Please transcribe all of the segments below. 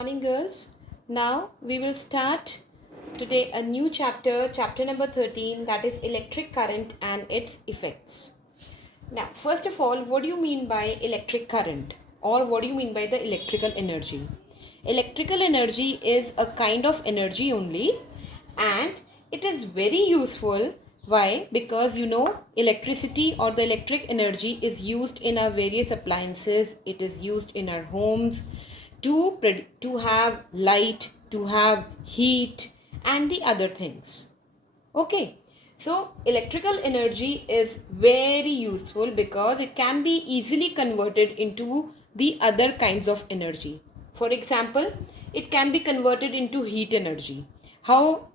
Morning, girls. Now we will start today a new chapter number 13, that is electric current and its effects. Now, first of all, what do you mean by electric current, or what do you mean by the electrical energy? Electrical energy is a kind of energy only, and it is very useful. Why? Because electricity or the electric energy is used in our various appliances. It is used in our homes to have light, to have heat, and the other things. Okay, so electrical energy is very useful because it can be easily converted into the other kinds of energy. For example, it can be converted into heat energy. How?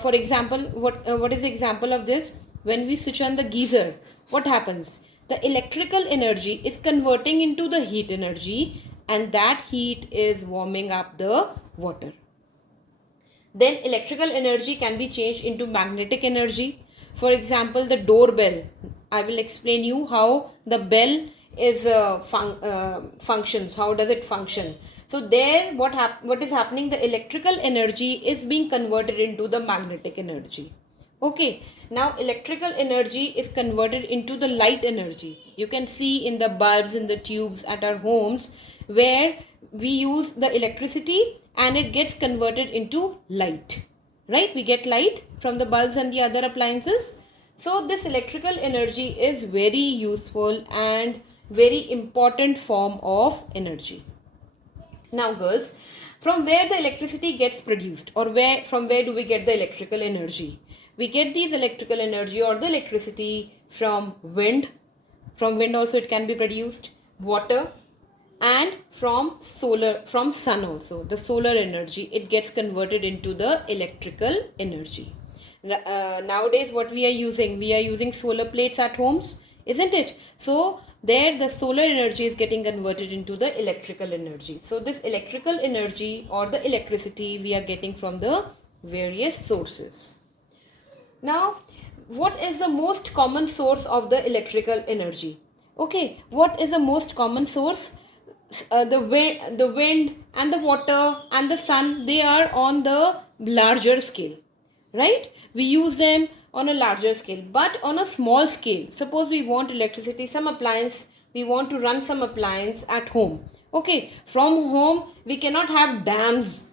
For example, what is the example of this? When we switch on the geyser, what happens? The electrical energy is converting into the heat energy, and that heat is warming up the water. Then electrical energy can be changed into magnetic energy. For example, the doorbell. I will explain you how the bell is functions. How does it function? So there, what is happening? The electrical energy is being converted into the magnetic energy. Okay, now electrical energy is converted into the light energy. You can see in the bulbs, in the tubes at our homes, where we use the electricity and it gets converted into light. Right? We get light from the bulbs and the other appliances. So this electrical energy is very useful and very important form of energy. Now girls, from where the electricity gets produced, or from where do we get the electrical energy? We get these electrical energy or the electricity from wind. From wind also it can be produced, water, and from sun also. The solar energy, it gets converted into the electrical energy. Nowadays what we are using solar plates at homes, isn't it? So there the solar energy is getting converted into the electrical energy. So this electrical energy or the electricity we are getting from the various sources. Now, what is the most common source of the electrical energy? Okay, what is the most common source? The wind and the water and the sun, they are on the larger scale, right? We use them on a larger scale, but on a small scale, suppose we want electricity, we want to run some appliance at home. Okay, from home we cannot have dams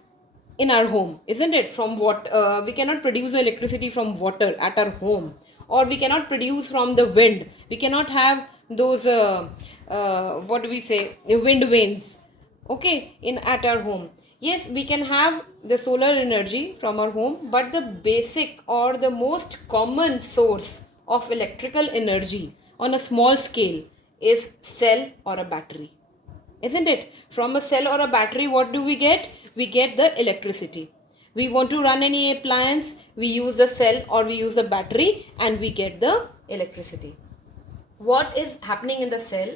in our home, isn't it? From what we cannot produce electricity from water at our home, or we cannot produce from the wind. We cannot have those what do we say, wind vanes, okay, in at our home. Yes, we can have the solar energy from our home, but the basic or the most common source of electrical energy on a small scale is cell or a battery, isn't it? From a cell or a battery, what do we get? We get the electricity. We want to run any appliance, we use the cell or we use the battery, and we get the electricity. What is happening in the cell?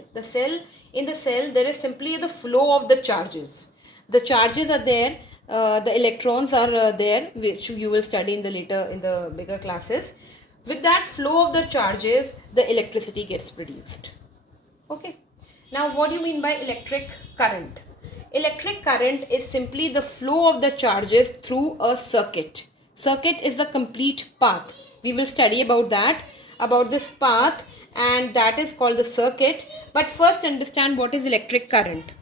In the cell there is simply the flow of the charges. The charges are there, the electrons are there, which you will study in the bigger classes. With that flow of the charges, the electricity gets produced. Okay. Now, what do you mean by electric current? Electric current is simply the flow of the charges through a circuit. Circuit is the complete path. We will study about this path, and that is called the circuit. But first understand what is electric current.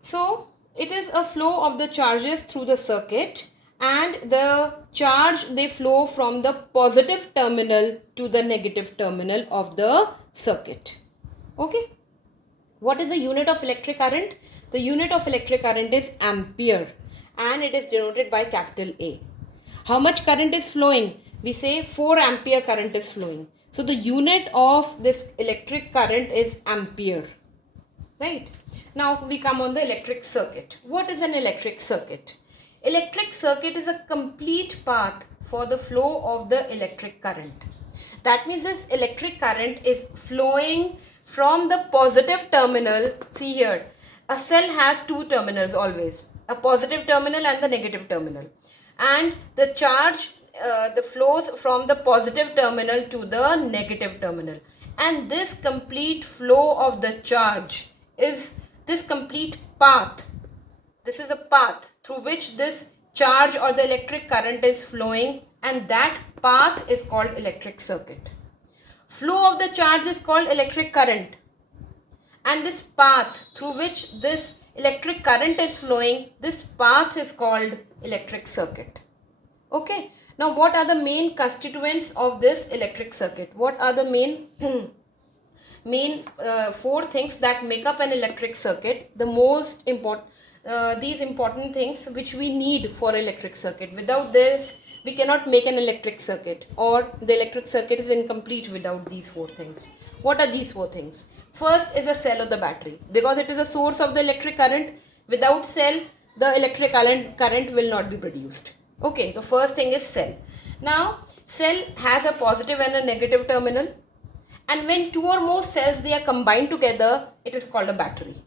So, it is a flow of the charges through the circuit, and the charge, they flow from the positive terminal to the negative terminal of the circuit. Okay. What is the unit of electric current? The unit of electric current is ampere, and it is denoted by capital A. How much current is flowing? We say 4 ampere current is flowing. So the unit of this electric current is ampere. Right? Now we come on the electric circuit. What is an electric circuit? Electric circuit is a complete path for the flow of the electric current. That means this electric current is flowing from the positive terminal. See here, a cell has 2 terminals always, a positive terminal and the negative terminal, and the charge the flows from the positive terminal to the negative terminal, and this complete flow of the charge is this complete path This is a path through which this charge or the electric current is flowing, and that path is called electric circuit. Flow of the charge is called electric current, and this path through which this electric current is flowing, this path is called electric circuit. Okay, now what are the main constituents of this electric circuit? What are the main four things that make up an electric circuit? The most important, these important things which we need for electric circuit. Without this, we cannot make an electric circuit, or the electric circuit is incomplete without these four things. What are these four things? First is a cell of the battery, because it is a source of the electric current. Without cell, the electric current will not be produced. Okay, the first thing is cell. Now, cell has a positive and a negative terminal, and when two or more cells, they are combined together, it is called a battery,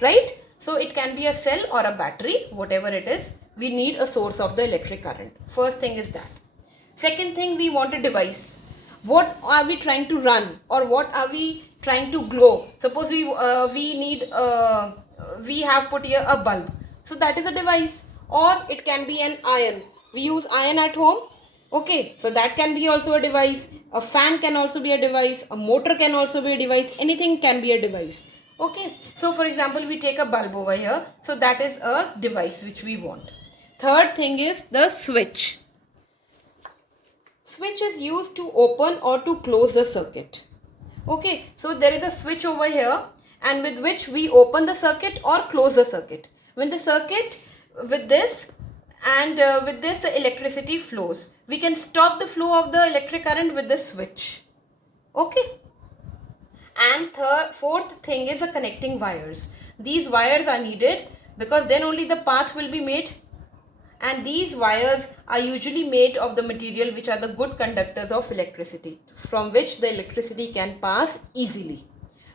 right? So it can be a cell or a battery, whatever it is. We need a source of the electric current. First thing is that. Second thing, we want a device. What are we trying to run, or what are we trying to glow? Suppose we have put here a bulb, so that is a device. Or it can be an iron. We use iron at home. Okay, so that can be also a device. A fan can also be a device. A motor can also be a device. Anything can be a device. Okay, so for example, we take a bulb over here. So that is a device which we want. Third thing is the switch. Switch is used to open or to close the circuit. Okay, so there is a switch over here, and with which we open the circuit or close the circuit. When the circuit with this the electricity flows, we can stop the flow of the electric current with the switch. Okay, and fourth thing is the connecting wires. These wires are needed because then only the path will be made, and these wires are usually made of the material which are the good conductors of electricity, from which the electricity can pass easily.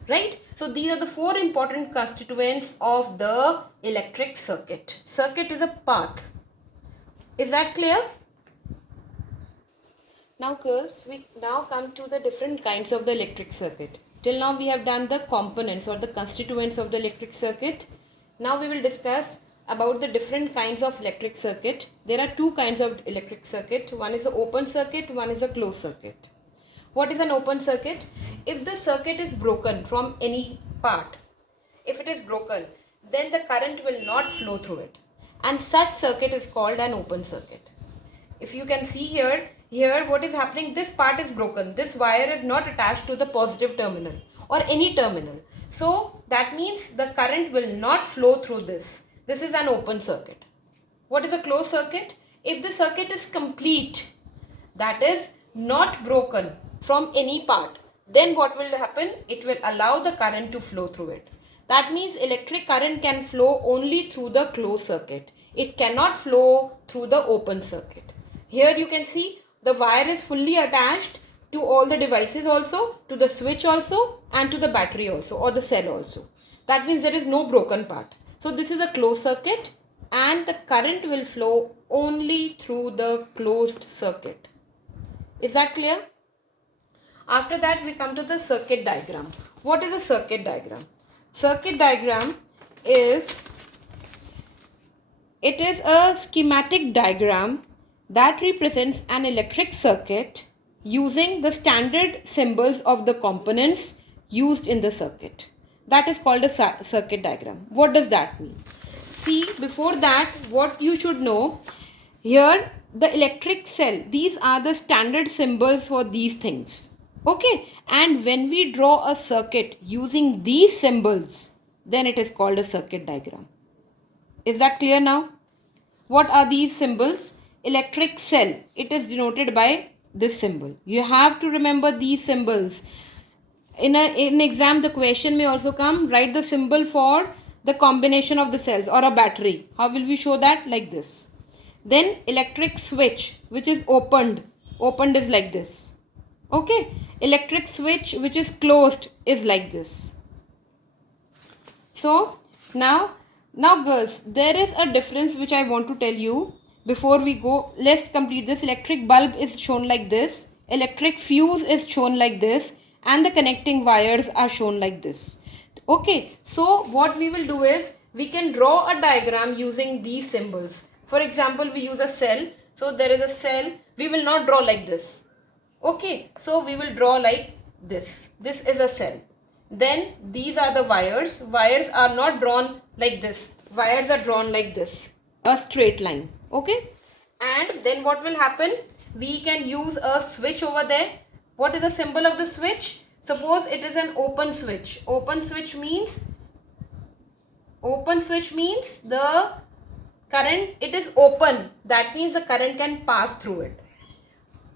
Right? So these are the four important constituents of the electric circuit. Circuit is a path. Is that clear? Now girls, we now come to the different kinds of the electric circuit. Till now we have done the components or the constituents of the electric circuit. Now we will discuss about the different kinds of electric circuit. There are two kinds of electric circuit. One is the open circuit, one is a closed circuit. What is an open circuit? If the circuit is broken from any part, if it is broken, then the current will not flow through it, and such circuit is called an open circuit. If you can see here what is happening, this part is broken. This wire is not attached to the positive terminal or any terminal. So that means the current will not flow through this. This is an open circuit. What is a closed circuit? If the circuit is complete, that is not broken from any part, then what will happen? It will allow the current to flow through it. That means electric current can flow only through the closed circuit. It cannot flow through the open circuit. Here you can see the wire is fully attached to all the devices also, to the switch also, and to the battery also, or the cell also. That means there is no broken part. So this is a closed circuit, and the current will flow only through the closed circuit. Is that clear? After that, we come to the circuit diagram. What is a circuit diagram? Circuit diagram is a schematic diagram that represents an electric circuit using the standard symbols of the components used in the circuit. That is called a circuit diagram. What does that mean? See, before that, what you should know, here the electric cell, these are the standard symbols for these things. Okay, and when we draw a circuit using these symbols, then it is called a circuit diagram. Is that clear now? What are these symbols? Electric cell, it is denoted by this symbol. You have to remember these symbols. In an exam, the question may also come, write the symbol for the combination of the cells or a battery. How will we show that? Like this. Then electric switch, which is opened is like this. Okay, electric switch which is closed is like this. So now girls, there is a difference which I want to tell you before we go. Let's complete this. Electric bulb is shown like this, electric fuse is shown like this, and the connecting wires are shown like this. Okay, so what we will do is, we can draw a diagram using these symbols. For example, we use a cell. So there is a cell. We will not draw like this. Okay, so we will draw like this. This is a cell. Then these are the wires. Wires are not drawn like this. Wires are drawn like this. A straight line. Okay. And then what will happen? We can use a switch over there. What is the symbol of the switch? Suppose it is an open switch. Open switch means the current, it is open. That means the current can pass through it.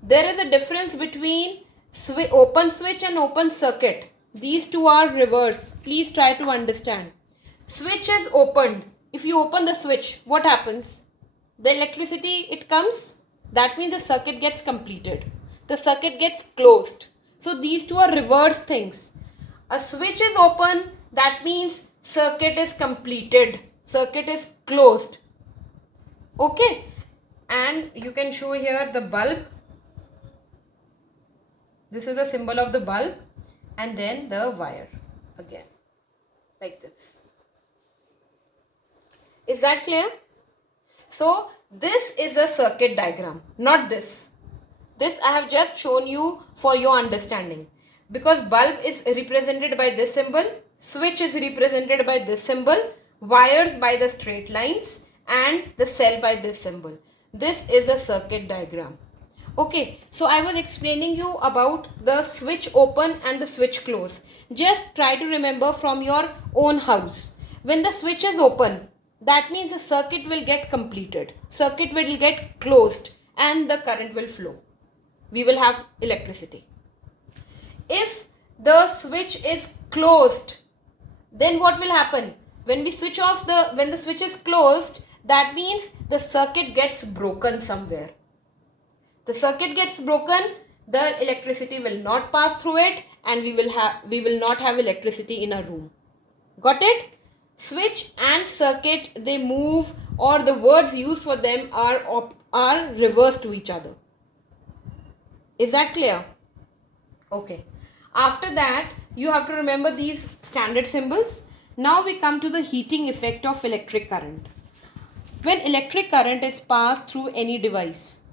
There is a difference between open switch and open circuit. These two are reversed. Please try to understand. Switch is opened. If you open the switch, what happens? The electricity, it comes. That means the circuit gets completed. The circuit gets closed. So these two are reverse things. A switch is open. That means circuit is completed. Circuit is closed. Okay. And you can show here the bulb. This is the symbol of the bulb. And then the wire again. Like this. Is that clear? So this is a circuit diagram, not this. This I have just shown you for your understanding. Because bulb is represented by this symbol, switch is represented by this symbol, wires by the straight lines, and the cell by this symbol. This is a circuit diagram. Okay, so I was explaining you about the switch open and the switch close. Just try to remember from your own house. When the switch is open, that means the circuit will get completed. Circuit will get closed and the current will flow. We will have electricity. If the switch is closed, then what will happen? When we switch off when the switch is closed, that means the circuit gets broken somewhere. The circuit gets broken, the electricity will not pass through it, and we will not have electricity in a room. Got it? Switch and circuit, they move, or the words used for them are reverse to each other. Is that clear? Okay. After that, you have to remember these standard symbols. Now we come to the heating effect of electric current. When electric current is passed through any device,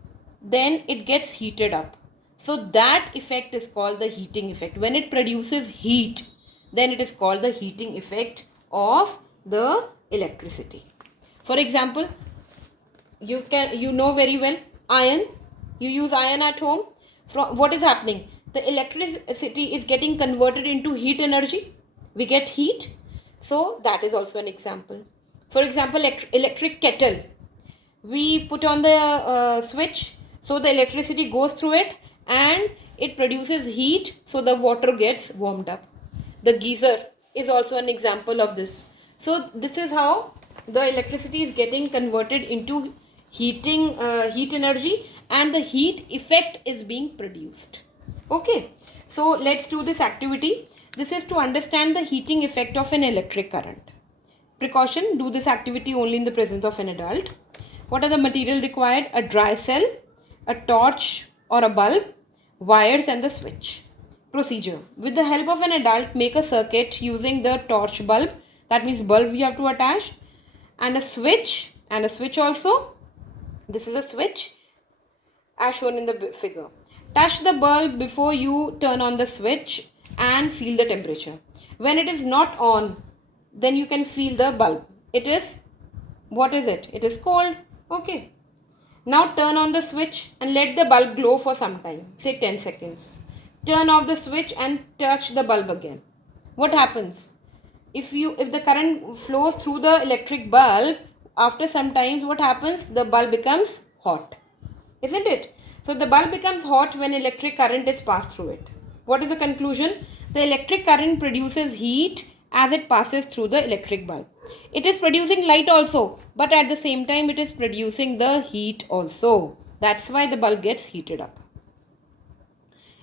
then it gets heated up. So that effect is called the heating effect. When it produces heat, then it is called the heating effect of the electricity. For example, you know very well iron. You use iron at home. What is happening? The electricity is getting converted into heat energy. We get heat. So that is also an example. For example, electric kettle. We put on the switch, so the electricity goes through it and it produces heat, so the water gets warmed up. The geyser is also an example of this. So this is how the electricity is getting converted into heat energy, and the heat effect is being produced. Okay, so let's do this activity. This is to understand the heating effect of an electric current. Precaution, do this activity only in the presence of an adult. What are the material required? A dry cell, a torch or a bulb, wires and the switch. Procedure. With the help of an adult, make a circuit using the torch bulb. That means bulb we have to attach. And a switch also. This is a switch as shown in the figure. Touch the bulb before you turn on the switch and feel the temperature. When it is not on, then you can feel the bulb. It is, what is it? It is cold. Okay. Now turn on the switch and let the bulb glow for some time, say 10 seconds. Turn off the switch and touch the bulb again. What happens? If the current flows through the electric bulb, after some time what happens? The bulb becomes hot. Isn't it? So the bulb becomes hot when electric current is passed through it. What is the conclusion? The electric current produces heat as it passes through the electric bulb. It is producing light also, but at the same time it is producing the heat also. That's why the bulb gets heated up.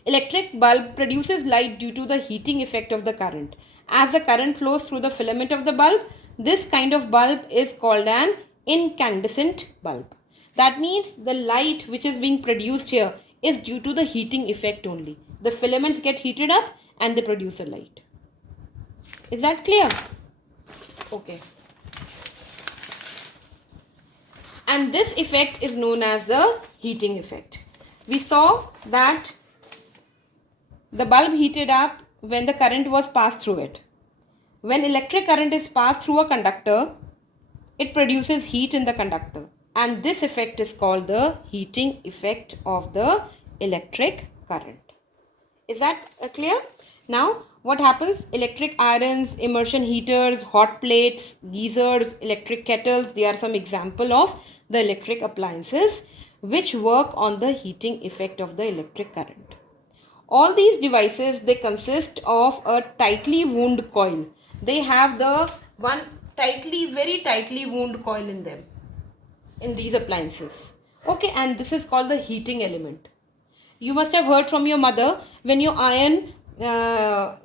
Electric bulb produces light due to the heating effect of the current. As the current flows through the filament of the bulb, this kind of bulb is called an incandescent bulb. That means the light which is being produced here is due to the heating effect only. The filaments get heated up and they produce a light. Is that clear? Okay. And this effect is known as the heating effect. We saw that the bulb heated up when the current was passed through it. When electric current is passed through a conductor, it produces heat in the conductor. And this effect is called the heating effect of the electric current. Is that clear? Now, what happens? Electric irons, immersion heaters, hot plates, geysers, electric kettles, they are some example of the electric appliances which work on the heating effect of the electric current. All these devices, they consist of a tightly wound coil. They have the one very tightly wound coil in them, in these appliances. Okay, and this is called the heating element. You must have heard from your mother, when your iron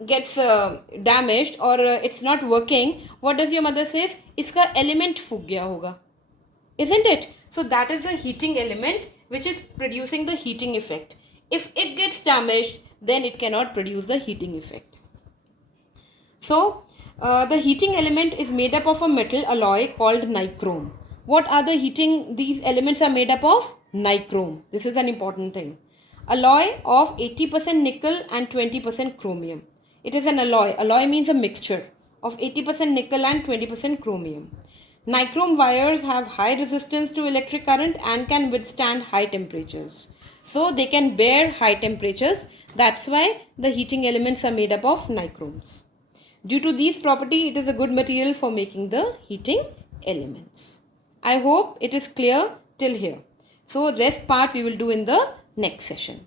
gets damaged or it's not working, what does your mother says? Iska element fug gaya hoga. Isn't it? So that is the heating element which is producing the heating effect. If it gets damaged, then it cannot produce the heating effect. So the heating element is made up of a metal alloy called nichrome. What are these elements are made up of? Nichrome. This is an important thing. Alloy of 80% nickel and 20% chromium. It is an alloy. Alloy means a mixture of 80% nickel and 20% chromium. Nichrome wires have high resistance to electric current and can withstand high temperatures. So they can bear high temperatures. That's why the heating elements are made up of nichromes. Due to these property, it is a good material for making the heating elements. I hope it is clear till here. So rest part we will do in the next session.